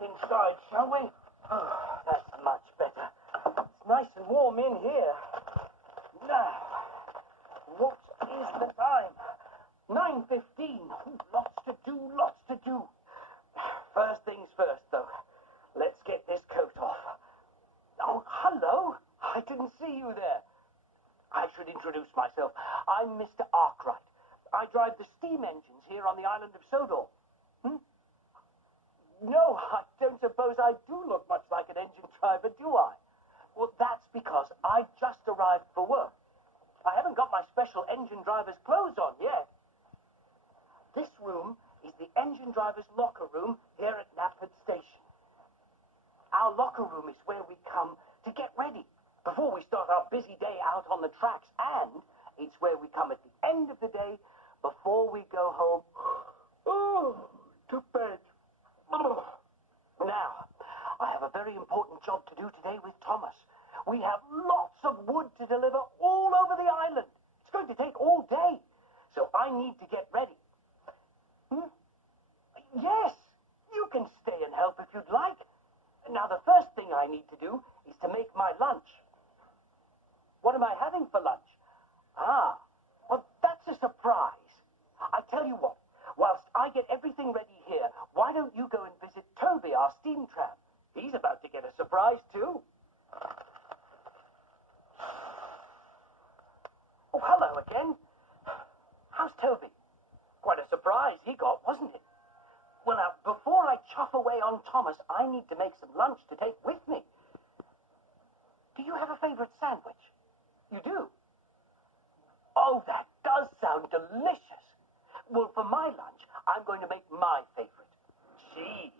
get inside, shall we? Oh, that's much better. It's nice and warm in here. Now, what is the time? 9:15. Lots to do, lots to do. First things first, though. Let's get this coat off. Oh, hello. I didn't see you there. I should introduce myself. I'm Mr. Arkwright. I drive the steam engines here on the island of Sodor. No, I don't suppose I do look much like an engine driver, do I? Well, that's because I just arrived for work. I haven't got my special engine driver's clothes on yet. This room is the engine driver's locker room here at Knapford Station. Our locker room is where we come to get ready before we start our busy day out on the tracks, and it's where we come at the end of the day before we go home to bed. Now, I have a very important job to do today with Thomas. We have lots of wood to deliver all over the island. It's going to take all day, so I need to get ready. Yes, you can stay and help if you'd like. Now, the first thing I need to do is to make my lunch. What am I having for lunch? Well, that's a surprise. I tell you what, whilst I get everything ready here, why don't you go and visit Toby, our steam tramp? He's about to get a surprise, too. Oh, hello again. How's Toby? Quite a surprise he got, wasn't it? Well, now, before I chuff away on Thomas, I need to make some lunch to take with me. Do you have a favorite sandwich? You do? Oh, that does sound delicious. Well, for my lunch, I'm going to make my favorite. Cheese.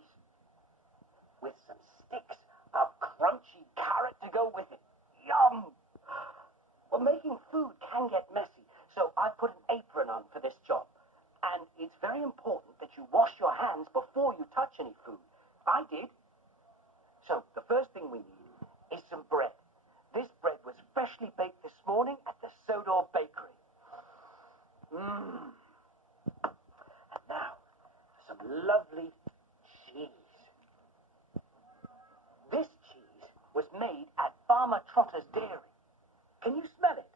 With some sticks of crunchy carrot to go with it. Yum! Well, making food can get messy, so I put an apron on for this job. And it's very important that you wash your hands before you touch any food. I did. So, the first thing we need is some bread. This bread was freshly baked this morning at the Sodor Bakery. And now, some lovely cheese. This cheese was made at Farmer Trotter's Dairy. Can you smell it?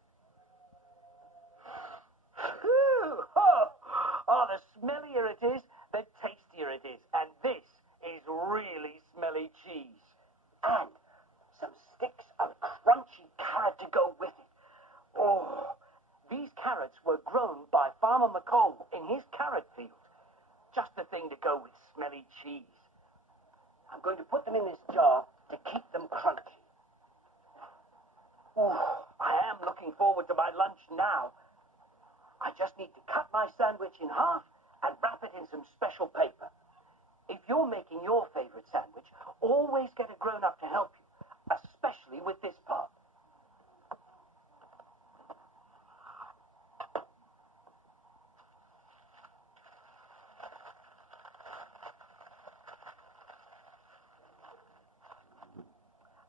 Oh, the smellier it is, the tastier it is. And this is really smelly cheese. And some sticks of crunchy carrot to go with it. Oh, these carrots were grown by Farmer McCall in his carrot field. Just the thing to go with smelly cheese. I'm going to put them in this jar to keep them crunchy. Oh, I am looking forward to my lunch now. I just need to cut my sandwich in half and wrap it in some special paper. If you're making your favorite sandwich, always get a grown-up to help you, especially with this part.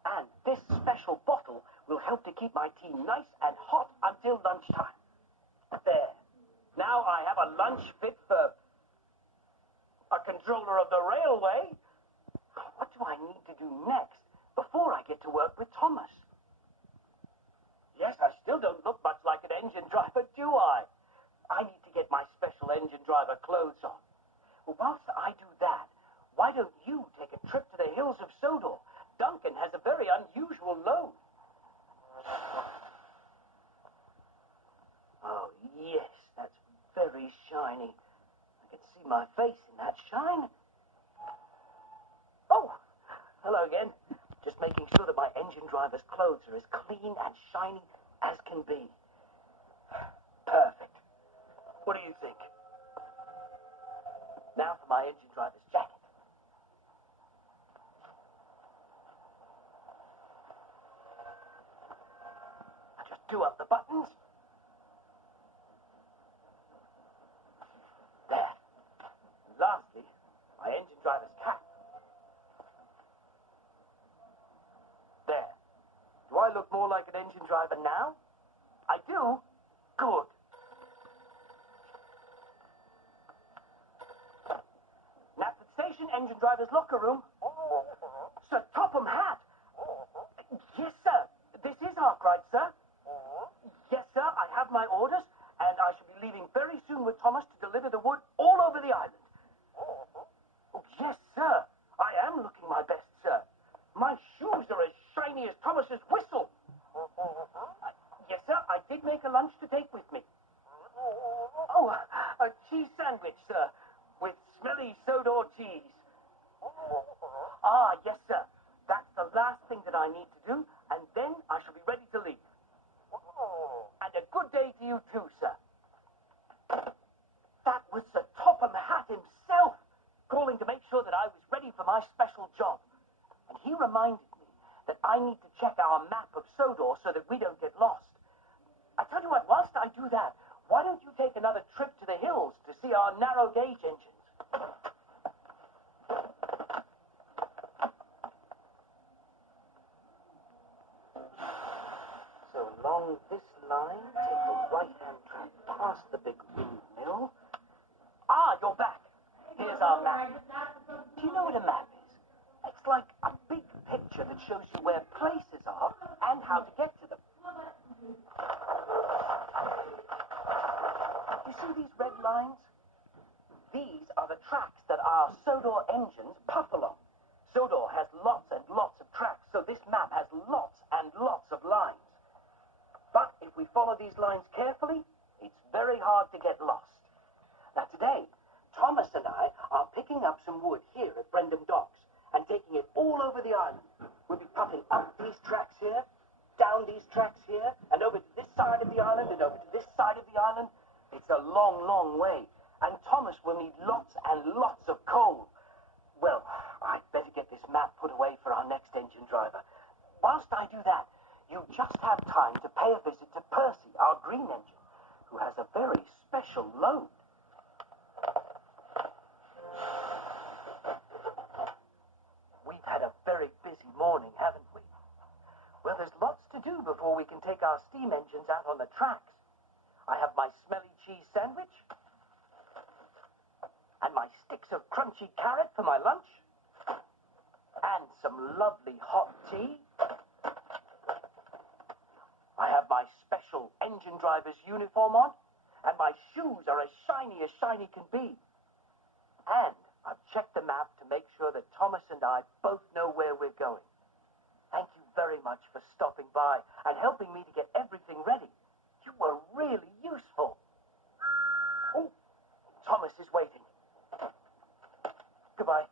And this special bottle will help to keep my tea nice and hot until lunchtime. There. Now I have a lunch fit for a controller of the railway. What do I need to do next before I get to work with Thomas? Yes, I still don't look much like an engine driver, do I? I need to get my special engine driver clothes on. Well, whilst I do that, why don't you take a trip to the hills of Sodor? Duncan has a very unusual load. Oh, yes, that's very shiny. I can see my face in that shine. Oh, hello again. Just making sure that my engine driver's clothes are as clean and shiny as can be. Perfect. What do you think? Now for my engine driver's jacket. I just do up the buttons. There. And lastly, my engine driver's cap. There. Do I look more like an engine driver now? I do? Good. Knapford Station, engine driver's locker room. Topham Hatt. Yes, sir. This is Arkwright, sir. Yes, sir. I have my orders, and I shall be leaving very soon with Thomas to deliver the wood all over the island. Oh, yes, sir. I am looking my best, sir. My shoes are as shiny as Thomas's whistle. Yes, sir. I did make a lunch to take with me. Oh, a cheese sandwich, sir, with smelly soda cheese. Ah, yes, sir. That's the last thing that I need to do, and then I shall be ready to leave. And a good day to you too, sir. That was Sir Topham Hatt himself, calling to make sure that I was ready for my special job. And he reminded me that I need to check our map of Sodor so that we don't get lost. I tell you what, whilst I do that, why don't you take another trip to the hills to see our narrow gauge engines? So along this line, take the right-hand track past the big windmill. Ah, you're back. Here's our map. Do you know what a map is? It's like a big picture that shows you where places are and how to get to them. You see these red lines? These are the tracks that our Sodor engines puff along. Sodor has lots and lots of tracks, so this map has lots and lots of lines. But if we follow these lines carefully, it's very hard to get lost. Now today, Thomas and I are picking up some wood here at Brendam Docks and taking it all over the island. We'll be puffing up these tracks here, down these tracks here, and over to this side of the island, and over to this side of the island. It's a long, long way, and Thomas will need lots and lots of coal. Well, I'd better get this map put away for our next engine driver. Whilst I do that, you just have time to pay a visit to Percy, our green engine, who has a very special load. We've had a very busy morning, haven't we? Well, there's lots to do before we can take our steam engines out on the tracks. I have my smelly cheese sandwich, and my sticks of crunchy carrot for my lunch, and some lovely hot tea. I have my special engine driver's uniform on, and my shoes are as shiny can be. And I've checked the map to make sure that Thomas and I both know where we're going. Thank you very much for stopping by and helping me to get everything ready. You were really useful. Oh, Thomas is waiting. Goodbye.